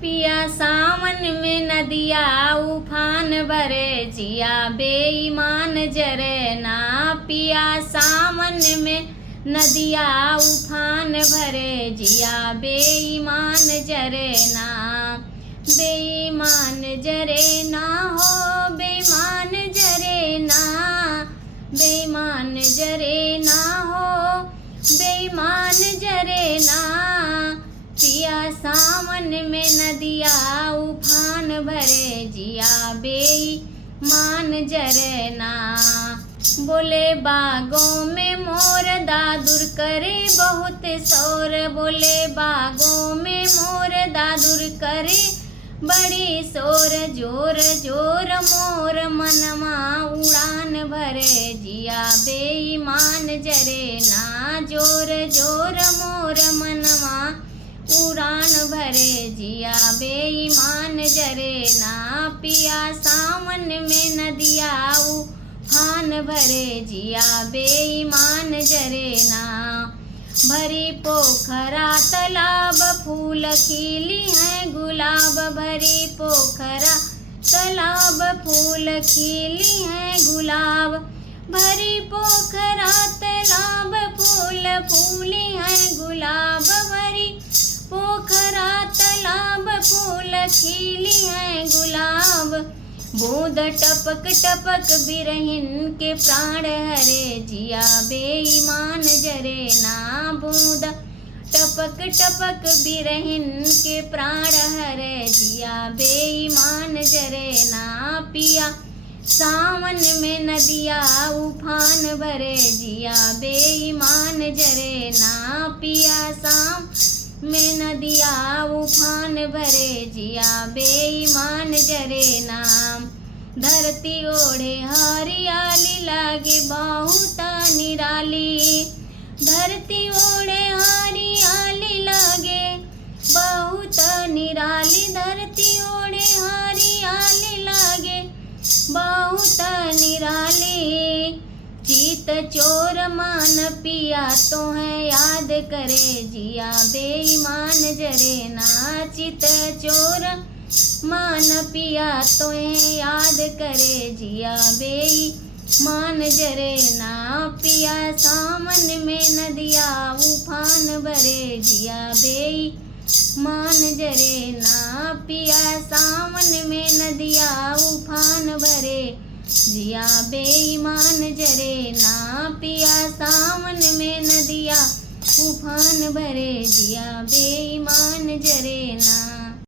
पिया सावन में नदिया उफान भरे, जिया बेईमान जरे ना। पिया सावन में नदिया उफान भरे, जिया बेईमान जरे ना। बेईमान जरे ना हो, बेईमान जरे ना, बेईमान जरे ना हो, बेईमान जरे ना। पिया सावन में नदिया उफान भरे, जिया बेईमान जरे ना। बोले बागों में मोर दादुर करे बहुत शोर, बोले बागों में मोर दादुर करे बड़ी शोर। जोर जोर मोर मनवा उड़ान भरे, जिया बेईमान जरे ना। जोर जोर मोर मनवा उड़ान भरे, जिया बेईमान जरे ना। पिया सावन में नदिया उफान भरे, जिया बेईमान जरे ना। भरी पोखरा तालाब फूल खिली हैं गुलाब, भरी पोखरा तालाब फूल खिली हैं गुलाब। भरी पोखरा तालाब फूल फूली हैं गुलाब, भरी पोखरा तालाब फूल खिली हैं गुलाब। बूंद टपक टपक बिरहिन के प्राण हरे, जिया बेईमान जरे ना। बूंद टपक टपक बिरहिन के प्राण हरे, जिया बेईमान जरे ना। पिया सावन में नदिया उफान भरे, जिया बेईमान जरे ना। पिया सावन में नदिया उफान भरे, जिया बेईमान जरे ना। धरती ओढ़े हरियाली लागे बहुत निराली, धरती ओढ़े हरियाली लागे बहुत निराली, धरती ओढ़े हरियाली लागे बहुत निराली। चित चोर मान पिया तो है याद करे, जिया बेईमान जरे ना। चित चोर मान पिया तो है याद करे, जिया बेईमान जरे ना। पिया सावन में नदिया उफान भरे, जिया बेईमान जरे ना। पिया सावन में नदिया उफान भरे, जिया बेईमान जरे ना। पिया सावन में नदिया उफान भरे, जिया बेईमान जरे ना।